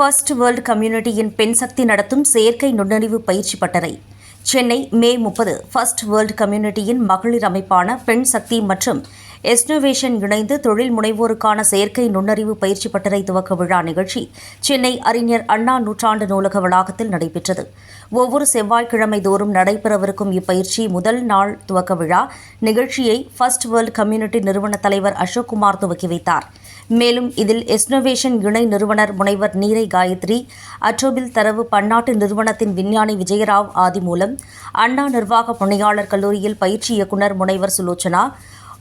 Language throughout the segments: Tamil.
ஃபர்ஸ்ட் வேர்ல்ட் கம்யூனிட்டியின் பெண் சக்தி நடத்தும் செயற்கை நுண்ணறிவு பயிற்சி பட்டறை. சென்னை மே முப்பது ஃபர்ஸ்ட் வேர்ல்டு கம்யூனிட்டியின் மகளிர் அமைப்பான பெண் சக்தி மற்றும் எஸ்னோவேஷன் இணைந்து தொழில் முனைவோருக்கான செயற்கை நுண்ணறிவு பயிற்சி பட்டறை துவக்க விழா நிகழ்ச்சி சென்னை அறிஞர் அண்ணா நூற்றாண்டு நூலக வளாகத்தில் நடைபெற்றது. ஒவ்வொரு செவ்வாய்க்கிழமை தோறும் நடைபெறவிருக்கும் இப்பயிற்சி முதல் நாள் துவக்க விழா நிகழ்ச்சியை ஃபர்ஸ்ட் வேர்ல்ட் கம்யூனிட்டி நிறுவன தலைவர் அசோக்குமார் துவக்கி வைத்தார். மேலும் இதில் எஸ்னோவேஷன் இணை நிறுவனர் முனைவர் நீரை காயத்ரி அட்ரோபில் தரவு பன்னாட்டு நிறுவனத்தின் விஞ்ஞானி விஜயராவ் ஆதி மூலம் அண்ணா நிர்வாக பணியாளர் கல்லூரியில் பயிற்சி இயக்குநர் முனைவர் சுலோச்சனா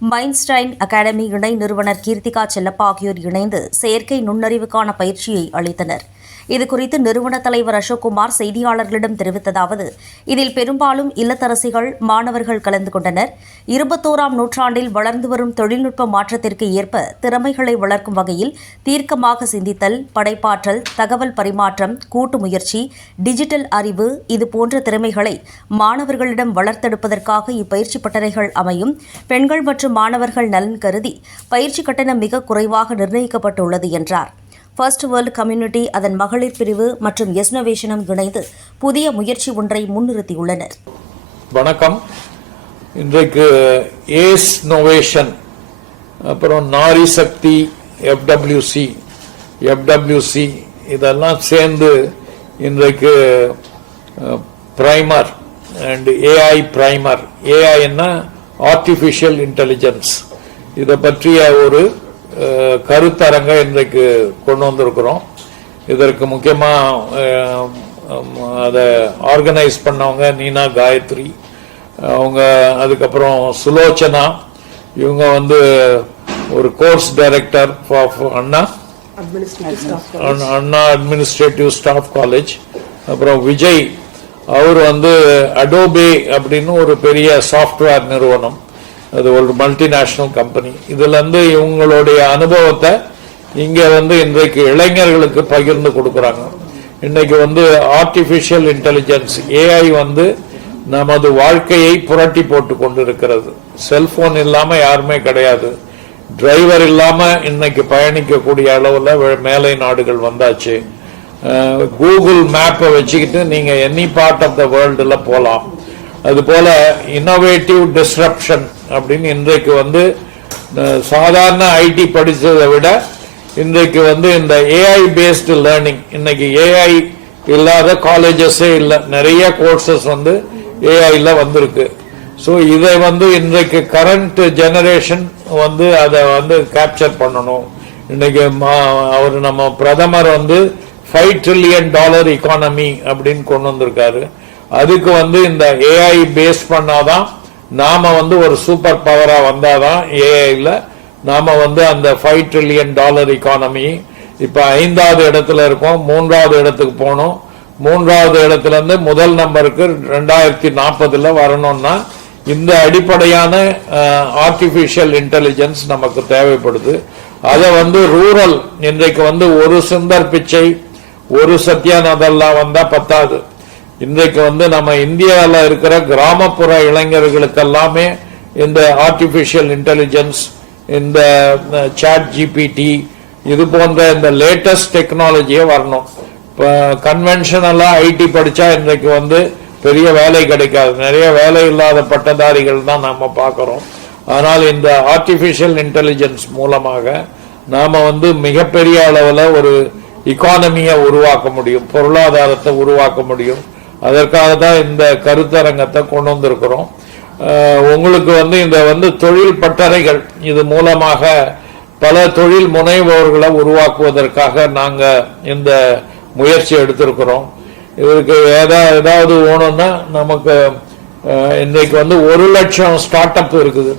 மைன்ஸ்டைன் அகாடமி இணை நிறுவனர் கீர்த்திகா செல்லப்பா ஆகியோர் இணைந்து செயற்கை நுண்ணறிவுக்கான பயிற்சியை அளித்தனர். இதுகுறித்து நிறுவன தலைவர் அசோக்குமார் செய்தியாளர்களிடம் தெரிவித்ததாவது இதில் பெரும்பாலும் இல்லத்தரசிகள் மாணவர்கள் கலந்து கொண்டனர். இருபத்தோராம் நூற்றாண்டில் வளர்ந்து வரும் தொழில்நுட்ப மாற்றத்திற்கு ஏற்ப திறமைகளை வளர்க்கும் வகையில் தீர்க்கமாக சிந்தித்தல் படைப்பாற்றல் தகவல் பரிமாற்றம் கூட்டு முயற்சி டிஜிட்டல் அறிவு இதுபோன்ற திறமைகளை மாணவர்களிடம் வளர்த்தெடுப்பதற்காக இப்பயிற்சி பட்டறைகள் அமையும். பெண்கள் மற்றும் மாணவர்கள் நலன் கருதி பயிற்சி கட்டணம் மிக குறைவாக நிர்ணயிக்கப்பட்டுள்ளது என்றார். ஃபர்ஸ்ட் வேர்ல்ட் கம்யூனிட்டி அதன் மகளிர் பிரிவு மற்றும் எஸ்னோவேஷனும் இணைந்து புதிய முயற்சி ஒன்றை முன்னிறுத்தியுள்ளனர். வணக்கம். இன்றைக்கு ஏஸ் நோவேஷன் அப்புறம் நாரி சக்தி எஃப்டபிள்யூசி எஃப்டபிள்யூசி இதெல்லாம் சேர்ந்து இன்றைக்கு பிரைமர் அண்ட் ஏஐ பிரைமர் ஏஐன்னா ஆர்டிஃபிஷியல் இன்டெலிஜென்ஸ் இதை பற்றிய ஒரு கருத்தரங்கை இன்றைக்கு கொண்டு வந்திருக்கிறோம். இதற்கு முக்கியமாக அதை ஆர்கனைஸ் பண்ணவங்க நீனா காயத்ரி அவங்க அதுக்கப்புறம் சுலோச்சனா இவங்க வந்து ஒரு course director Anna Anna- Anna administrative staff college அப்புறம் விஜய் அவர் வந்து அடோபே அப்படின்னு ஒரு பெரிய சாஃப்ட்வேர் நிறுவனம். அது ஒரு மல்டிநேஷனல் கம்பெனி இதுல இருந்து இவங்களுடைய அனுபவத்தை இங்க வந்து இன்றைக்கு இளைஞர்களுக்கு பகிர்ந்து கொடுக்குறாங்க. இன்னைக்கு வந்து ஆர்டிபிஷியல் இன்டெலிஜென்ஸ் ஏஐ வந்து நமது வாழ்க்கையை புரட்டி போட்டு கொண்டிருக்கிறது. செல்போன் இல்லாம யாருமே கிடையாது. டிரைவர் இல்லாம இன்னைக்கு பயணிக்கக்கூடிய அளவுல மேலை நாடுகள் வந்தாச்சு. கூகுள் மேப்பை வச்சுக்கிட்டு நீங்க எனி பார்ட் ஆஃப் த வேர்ல்டுல போலாம். அது போல இன்னோவேட்டிவ் டிஸ்ரப்ஷன் அப்படின்னு இன்றைக்கு வந்து சாதாரண ஐடி படித்ததை விட இன்றைக்கு வந்து இந்த ஏஐ பேஸ்டு லேர்னிங் இன்னைக்கு ஏஐ இல்லாத காலேஜஸே இல்லை நிறைய கோர்சஸ் வந்து ஏஐல வந்திருக்கு. ஸோ இதை வந்து இன்றைக்கு கரண்ட் ஜெனரேஷன் வந்து அதை வந்து கேப்சர் பண்ணணும். இன்னைக்கு மா- அவர் நம்ம பிரதமர் வந்து ஃபைவ் ட்ரில்லியன் டாலர் இக்கானமி அப்படின்னு கொண்டு வந்திருக்காரு. அதுக்கு வந்து இந்த ஏஐ பேஸ் பண்ணாதான் நாம வந்து ஒரு சூப்பர் பவரா வந்தாதான் ஏஐல நாம வந்து அந்த ஃபைவ் ட்ரில்லியன் டாலர் இக்கானமி இப்ப ஐந்தாவது இடத்துல இருக்கோம் மூன்றாவது இடத்துக்கு போகணும் மூன்றாவது இடத்துல இருந்து முதல் நம்பருக்கு ரெண்டாயிரத்தி நாற்பதுல வரணும்னா இந்த அடிப்படையான ஆர்டிபிஷியல் இன்டெலிஜென்ஸ் நமக்கு தேவைப்படுது. அதை வந்து ரூரல் இன்றைக்கு வந்து ஒரு சுந்தர் பிச்சை ஒரு சத்யானதெல்லாம் வந்தா பத்தாது. இன்றைக்கு வந்து நம்ம இந்தியாவில் இருக்கிற கிராமப்புற இளைஞர்களுக்கு எல்லாமே இந்த ஆர்டிபிஷியல் இன்டெலிஜென்ஸ் இந்த சாட் ஜிபிடி இது போன்ற இந்த லேட்டஸ்ட் டெக்னாலஜியே வரணும். இப்போ கன்வென்ஷனலாக ஐடி படிச்சா இன்றைக்கு வந்து பெரிய வேலை கிடைக்காது. நிறைய வேலை இல்லாத பட்டதாரிகள் தான் நாம பார்க்குறோம். ஆனால் இந்த ஆர்டிஃபிஷியல் இன்டெலிஜென்ஸ் மூலமாக நாம வந்து மிகப்பெரிய அளவில் ஒரு இக்கானமியை உருவாக்க முடியும் பொருளாதாரத்தை உருவாக்க முடியும். அதற்காக தான் இந்த கருத்தரங்கத்தை கொண்டு வந்திருக்கிறோம். உங்களுக்கு வந்து இந்த வந்து தொழில் பட்டறைகள் இது மூலமாக பல தொழில் முனைவோர்களை உருவாக்குவதற்காக நாங்கள் இந்த முயற்சி எடுத்திருக்கிறோம். இதுக்கு ஏதா ஏதாவது வேணும்னா நமக்கு இன்றைக்கு வந்து ஒரு லட்சம் ஸ்டார்ட் அப் இருக்குது.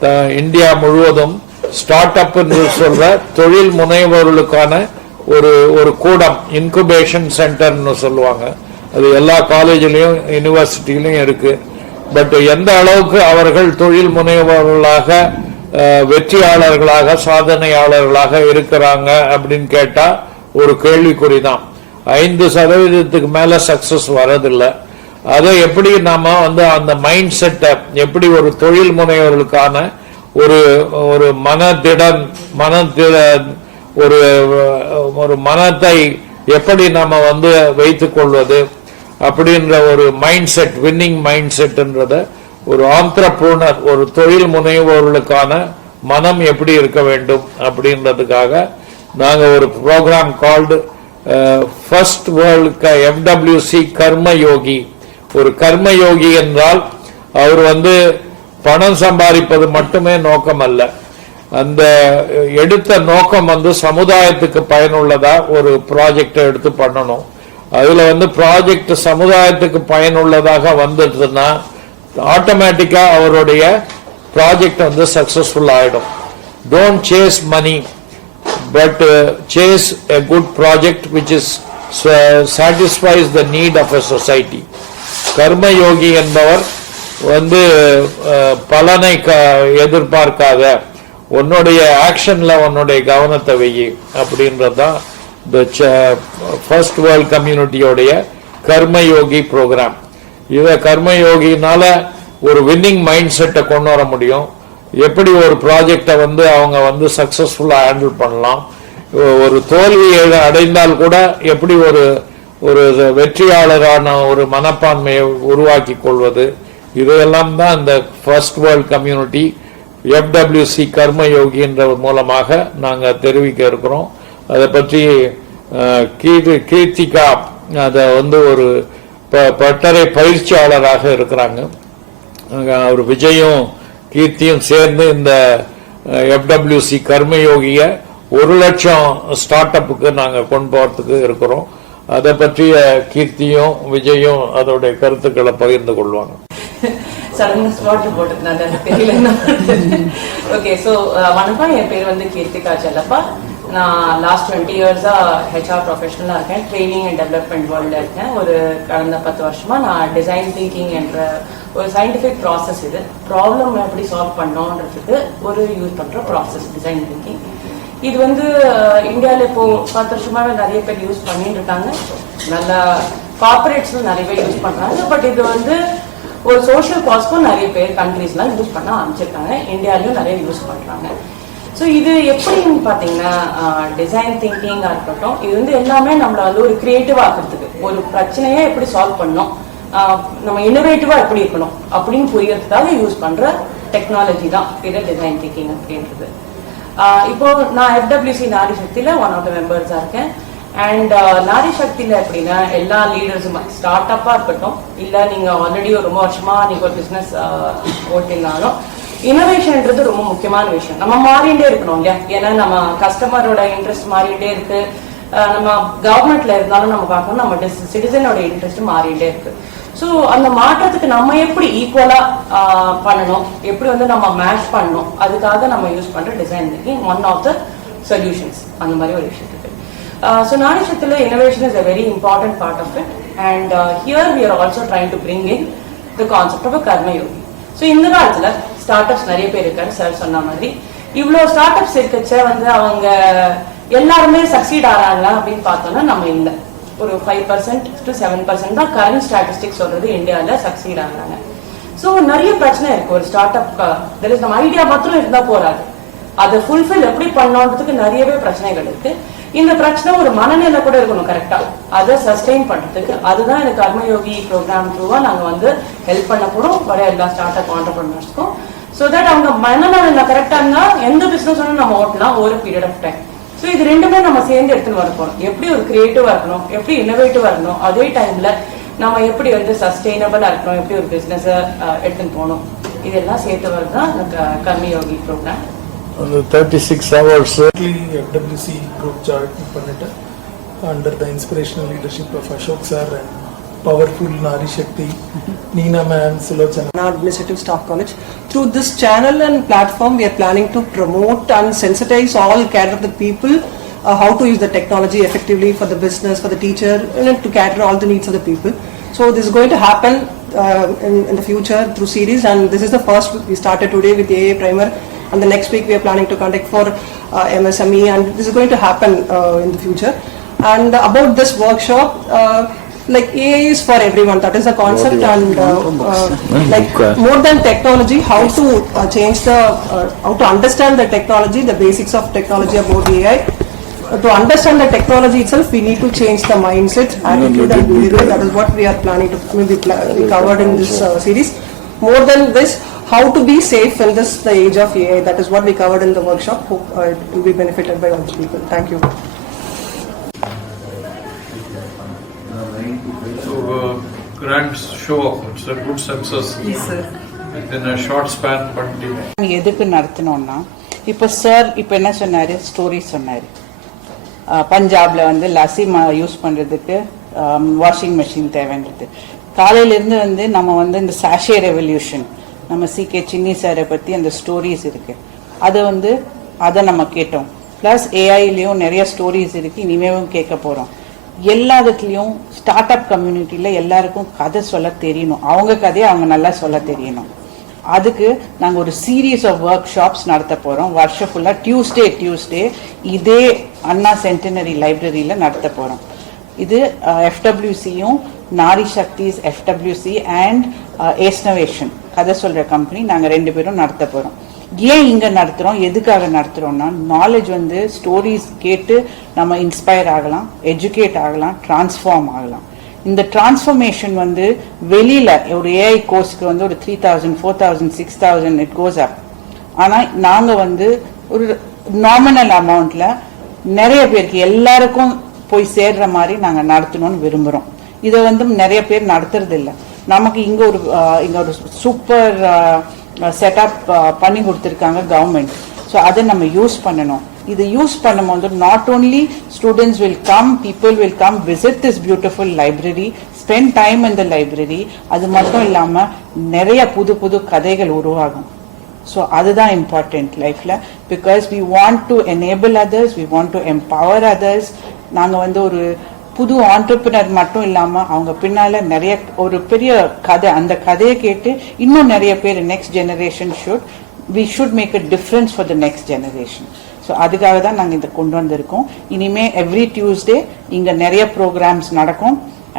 த- இந்தியா முழுவதும் ஸ்டார்ட் அப் சொல்ற தொழில் முனைவோர்களுக்கான ஒரு ஒரு கூடம் இன்குபேஷன் சென்டர்னு சொல்லுவாங்க. அது எல்லா காலேஜ்லேயும் யூனிவர்சிட்டிலையும் இருக்கு. பட் எந்த அளவுக்கு அவர்கள் தொழில் முனைவர்களாக வெற்றியாளர்களாக சாதனையாளர்களாக இருக்கிறாங்க அப்படின்னு கேட்டா ஒரு கேள்விக்குறி தான் ஐந்து சதவீதத்துக்கு மேல சக்சஸ் வரதில்லை. அதை எப்படி நாம வந்து அந்த மைண்ட் செட்டை எப்படி ஒரு தொழில் முனைவர்களுக்கான ஒரு ஒரு மனதிடன் மனதிட ஒரு ஒரு மனத்தை எப்படி நம்ம வந்து வைத்துக் கொள்வது? அப்படின்ற ஒரு மைண்ட் செட் வின்னிங் மைண்ட் செட்ன்றத ஒரு ஆந்திரப்ரூனர் ஒரு தொழில் முனைவோர்களுக்கான மனம் எப்படி இருக்க வேண்டும் அப்படின்றதுக்காக நாங்கள் ஒரு programme called first world FWC Karmayogi ஒரு கர்மயோகி என்றால் அவர் வந்து பணம் சம்பாதிப்பது மட்டுமே நோக்கம் அல்ல. அந்த எடுத்த நோக்கம் வந்து சமுதாயத்துக்கு பயனுள்ளதா ஒரு ப்ராஜெக்டை எடுத்து பண்ணணும். அதுல வந்து ப்ராஜெக்ட் சமுதாயத்துக்கு பயனுள்ளதாக வந்துடுதுன்னா ஆட்டோமேட்டிக்கா அவருடைய ப்ராஜெக்ட் வந்து சக்சஸ்ஃபுல் ஆயிடும். Don't chase money but chase a good project which is satisfies the need of a society Karmayogi என்பவர் வந்து uh, பலனை க- எதிர்பார்க்காத உன்னுடைய ஆக்ஷன்ல உன்னுடைய கவனத்தை வெயி அப்படின்றதுதான் தான் ஃபர்ஸ்ட் வேர்ல்ட் கம்யூனிட்டியோடைய கர்ம யோகி ப்ரோக்ராம் இதை கர்மயோகினால ஒரு வின்னிங் மைண்ட் செட்டை கொண்டு வர முடியும். எப்படி ஒரு ப்ராஜெக்டை வந்து அவங்க வந்து சக்ஸஸ்ஃபுல்லாக ஹேண்டில் பண்ணலாம். ஒரு தோல்வி அடைந்தால் கூட எப்படி ஒரு ஒரு வெற்றியாளரான ஒரு மனப்பான்மையை உருவாக்கி கொள்வது. இதையெல்லாம் தான் இந்த ஃபர்ஸ்ட் வேர்ல்ட் கம்யூனிட்டி எஃப்டபிள்யூசி கர்ம யோகின்ற மூலமாக நாங்கள் தெரிவிக்க இருக்கிறோம். அதை பற்றி கீர்த்தி கீர்த்திகா அதை வந்து ஒரு ப- பட்டறை பயிற்சியாளராக இருக்கிறாங்க. அவர் விஜயும் கீர்த்தியும் சேர்ந்து இந்த எஃப்டபிள்யூசி கர்மயோகிய ஒரு லட்சம் ஸ்டார்ட் அப்புக்கு நாங்கள் கொண்டு போகிறதுக்கு இருக்கிறோம். அதை பற்றிய கீர்த்தியும் விஜயும் அதோடைய கருத்துக்களை பகிர்ந்து கொள்வாங்க. போட்டதுனால தெரியல ஓகே ஸோ வணக்கம். என் பேர் வந்து கீர்த்திகா செல்லப்பா. நான் லாஸ்ட் டுவெண்ட்டி இயர்ஸா ஹெச்ஆர் ப்ரொஃபஷனலாக இருக்கேன். ட்ரைனிங் அண்ட் டெவலப்மெண்ட் வேர்ல்டில் இருக்கேன். ஒரு கடந்த பத்து வருஷமா நான் டிசைன் திங்கிங் என்ற ஒரு சயின்டிஃபிக் ப்ராசஸ் இது. ப்ராப்ளம் எப்படி சால்வ் பண்ணோன்றதுக்கு ஒரு யூஸ் பண்ற ப்ராசஸ் டிசைன் திங்கிங் இது வந்து இந்தியாவில் இப்போ பத்து வருஷமாவே நிறைய பேர் யூஸ் பண்ணிட்டு இருக்காங்க. நல்லா கார்பரேட்ஸும் நிறைய பேர் யூஸ் பண்றாங்க. பட் இது வந்து ஒரு சோஷியல் காஸ்க்கும் நிறைய பேர் கண்ட்ரீஸ்லாம் யூஸ் பண்ண ஆரம்பிச்சிருக்காங்க. இந்தியாலையும் நிறைய யூஸ் பண்றாங்க. ஸோ இது எப்படின்னு பார்த்தீங்கன்னா டிசைன் திங்கிங்காக இருக்கட்டும் இது வந்து எல்லாமே நம்மளை வந்து ஒரு கிரியேட்டிவ் ஆக்கிறதுக்கு. ஒரு பிரச்சனையை எப்படி சால்வ் பண்ணோம் நம்ம இன்னோவேட்டிவாக எப்படி இருக்கணும்? அப்படின்னு புரியறதுக்காக யூஸ் பண்ணுற டெக்னாலஜி தான் இது டிசைன் திங்கிங் அப்படின்றது. இப்போ நான் எஃப்டபிள்யூசி நாரி சக்தியில ஒன் ஆஃப் த மெம்பர்ஸாக இருக்கேன். அண்ட் நாரி சக்தியில எப்படின்னா எல்லா லீடர்ஸும் ஸ்டார்ட் அப்பாக இருக்கட்டும் இல்லை நீங்கள் ஆல்ரெடி ஒரு ரொம்ப வருஷமாக நீங்கள் ஒரு பிஸ்னஸ் ஓட்டினாலும் இனோவேஷன்ன்றது ரொம்ப முக்கியமான விஷயம். நம்ம மாறிண்டே இருக்கணும் இல்லையா? ஏன்னா நம்ம கஸ்டமரோட இன்ட்ரெஸ்ட் மாறிட்டே இருக்கு. நம்ம கவர்மெண்ட்ல இருந்தாலும் நம்ம பார்க்கணும் நம்ம சிட்டிசனோட இன்ட்ரெஸ்ட் மாறிட்டே இருக்கு. ஸோ அந்த மாற்றத்துக்கு நம்ம எப்படி ஈக்குவலா பண்ணணும்? எப்படி வந்து நம்ம மேட்ச் பண்ணணும்? அதுக்காக நம்ம யூஸ் பண்ற design thinking one of the solutions அந்த மாதிரி ஒரு விஷயத்துக்கு so நானிஷத்தில் innovation is a very important part of it and here we are also trying to bring in the concept of Karmayogi so இந்த காலத்துல ஸ்டார்ட் அப்ஸ் நிறைய பேர் இருக்காரு சார் சொன்ன மாதிரி. இவ்வளோ ஸ்டார்ட் அப்ஸ் இருக்கச்ச வந்து அவங்க எல்லாருமே சக்சீட் ஆறாங்களா அப்படின்னு பார்த்தோம்னா நம்ம இல்லை. ஒரு five percent to seven percent தான் கரண்ட் ஸ்டாட்டிஸ்டிக்ஸ் சொல்றது இந்தியாவில் சக்சீட் ஆகுறாங்க. ஸோ நிறைய பிரச்சனை இருக்கு. ஒரு ஸ்டார்ட் அப் தெர் இஸ் நம்ம ஐடியா மாத்திரம் இருந்தா போறாது. அதை ஃபுல்ஃபில் எப்படி பண்ணோன்றதுக்கு நிறையவே பிரச்சனைகள் இருக்கு. இந்த பிரச்சனை ஒரு மனநிலை கூட இருக்கணும் கரெக்டா அதை சஸ்டெயின் பண்றதுக்கு. அதுதான் இந்த கர்மயோகி ப்ரோக்ராம் த்ரூவா நாங்க வந்து ஹெல்ப் பண்ண போறோம். வர எல்லா ஸ்டார்ட் அப் ஆண்டர்பிரினர்ஸ்க்கும் ஸோ தட் அவங்க மனநிலை கரெக்டா இருந்தா எந்த பிசினஸ் வேணும் நம்ம ஓட்டலாம் ஒரு பீரியட் ஆஃப் டைம் ஸோ இது ரெண்டுமே நம்ம சேர்ந்து எடுத்துன்னு வர போறோம். எப்படி ஒரு கிரியேட்டிவா இருக்கணும் எப்படி இன்னோவேட்டிவா இருக்கணும் அதே டைம்ல நம்ம எப்படி வந்து சஸ்டெயினபிளா இருக்கணும் எப்படி ஒரு பிசினஸ் எடுத்துன்னு போகணும். இதெல்லாம் சேர்த்து வரதான் இந்த கர்மயோகி ப்ரோக்ராம் அந்த thirty six hours FWC group chart பண்ணிட்டு under the inspirational leadership of Ashok sir and powerful Nari Shakti, Neena ma'am, Sulochana Administrative Staff College. Through this channel and platform, we are planning to promote and sensitize all cadre of the people uh, how to use the technology effectively for the business, for the teacher, and to cater all the needs of the people. So this is going to happen uh, in, in the future through series, and this is the first we started today with the AA primer, and the next week we are planning to conduct for uh, MSME, and this is going to happen uh, in the future. And about this workshop. Uh, like AI is for everyone, that is the concept and uh, uh, like more than technology, how to uh, change the, uh, how to understand the technology, the basics of technology about AI to understand the technology itself, we need to change the mindset, attitude and behavior. That is what we are planning to, maybe pla- we covered in this uh, series. More than this, how to be safe in this, the age of AI, that is what we covered in the workshop. Hope uh, it will be benefited by all the people. Thank you. Grand show off, it's a good success. Yes, sir. Within a short span, but the எதுக்கு நடத்தினோம்னா இப்போ சார் இப்போ என்ன சொன்னாரு? ஸ்டோரி சொன்னாரு. பஞ்சாப்ல வந்து லஸ்ஸி யூஸ் பண்றதுக்கு வாஷிங் மிஷின் தேவைன்றது காலையில இருந்து வந்து நம்ம வந்து இந்த சாஷே ரெவல்யூஷன் நம்ம சி கே சின்னி சாரை பத்தி அந்த ஸ்டோரிஸ் இருக்கு. அது வந்து அதை நம்ம கேட்டோம். ப்ளஸ் ஏஐலையும் நிறைய ஸ்டோரிஸ் இருக்கு இனிமேவும் கேட்க எல்லா எல்லாத்துலேயும் ஸ்டார்ட் அப் கம்யூனிட்டியில் எல்லாருக்கும் கதை சொல்ல தெரியணும். அவங்க கதையை அவங்க நல்லா சொல்ல தெரியணும். அதுக்கு நாங்கள் ஒரு சீரீஸ் ஆஃப் ஒர்க் ஷாப்ஸ் நடத்த போகிறோம் வருஷம் ஃபுல்லாக டியூஸ்டே டியூஸ்டே இதே அண்ணா சென்டினரி லைப்ரரியில் நடத்த போகிறோம் இது எஃப்டபிள்யூசியும் நாரி சக்திஸ் எஃப்டபிள்யூசி அண்ட் ஏஸ்னவேஷன் கதை சொல்கிற கம்பெனி நாங்கள் ரெண்டு பேரும் நடத்த போகிறோம் ஏன் இங்கே நடத்துகிறோம் எதுக்காக நடத்துகிறோம்னா நாலேஜ் வந்து ஸ்டோரிஸ் கேட்டு நம்ம இன்ஸ்பயர் ஆகலாம் எஜுகேட் ஆகலாம் ட்ரான்ஸ்ஃபார்ம் ஆகலாம். இந்த டிரான்ஸ்ஃபர்மேஷன் வந்து வெளியில் ஒரு ஏஐ கோர்ஸ்க்கு வந்து ஒரு three thousand four thousand six thousand it goes up ஆனால் நாங்கள் வந்து ஒரு நாமினல் அமௌண்ட்டில் நிறைய பேருக்கு எல்லாருக்கும் போய் சேர்ற மாதிரி நாங்கள் நடத்தணும்னு விரும்புகிறோம் இதை வந்து நிறைய பேர் நடத்துறது நமக்கு இங்கே ஒரு இங்கே ஒரு சூப்பர் செட்டப் பண்ணி கொடுத்துருக்காங்க கவர்மெண்ட் ஸோ அதை நம்ம யூஸ் பண்ணணும். இது யூஸ் பண்ணும்போது not only students will come people will come visit this beautiful library spend time இந்த லைப்ரரி அது மட்டும் இல்லாமல் நிறைய புது புது கதைகள் உருவாகும். ஸோ அதுதான் இம்பார்ட்டன்ட் லைஃப்பில் because we want to enable others we want to empower others நாங்கள் வந்து ஒரு புது ஆண்டர்பிரினர் மட்டும் இல்லாம அவங்க பின்னால நிறைய ஒரு பெரிய கதை அந்த கதையை கேட்டு இன்னும் நிறைய பேர் next generation should we should make a difference for the next generation so அதுக்காக தான் நாங்கள் இதை கொண்டு வந்திருக்கோம். இனிமே எவ்ரி டியூஸ்டே இங்கே நிறைய ப்ரோக்ராம்ஸ் நடக்கும்.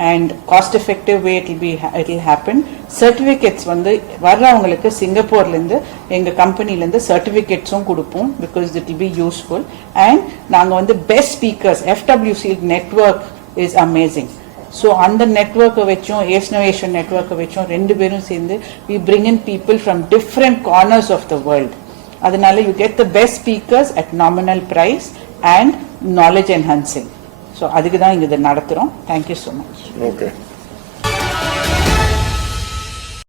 And cost effective way it be it will happen certificates வந்து வர்றவங்களுக்கு சிங்கப்பூர்லேருந்து எங்கள் கம்பெனிலேருந்து சர்டிஃபிகேட்ஸும் கொடுப்போம் because it'll be useful and நாங்கள் வந்து best speakers FWC network is amazing so அந்த நெட்ஒர்க்கை வச்சும் ஏஸ்னவேஷன் நெட்ஒர்க்கை வச்சும் ரெண்டு பேரும் சேர்ந்து we bring in people from different corners of the world அதனால you get the best speakers at nominal price and knowledge enhancing so அதுக்கு தான் இங்கே இதை நடத்துகிறோம் தேங்க்யூ ஸோ மச் ஓகே